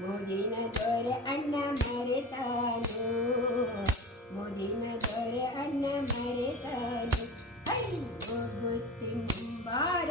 मोदिना गे अन्नमरी ने अन्नमरे तारिम्बार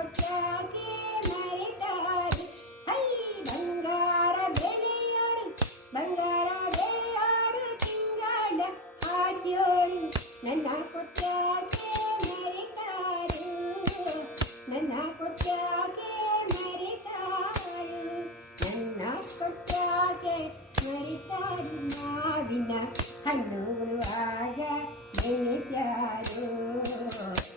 ೇ ಅಂಗಾರ ಬೆಳೆ ಬಂಗಾರು ಆಗೋ ನನ್ನ ಕುಟ್ಟೆ ನಾರೇ ನನ್ನ ಕುಟ್ಟೆ ನಾರ ನನ್ನ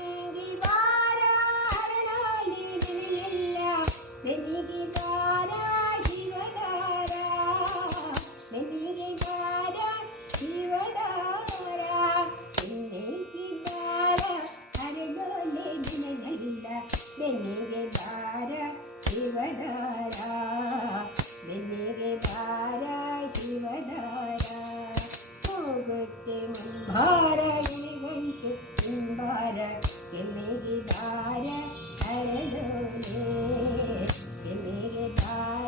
ನೆನೆಗೆ ಬಾರ ಶಿವದಾರ ನೆನೆಗೆ ಬಾರ ಶಿವದಾರ ಹೋಗುತ್ತೆ ಮುಂಬಾರ ಗಂಟು ಮುಂಬಾರ ನೆನೆಗೆ ಬಾರ ಹರಡೋ ನೆನೆಗೆ ಬಾರ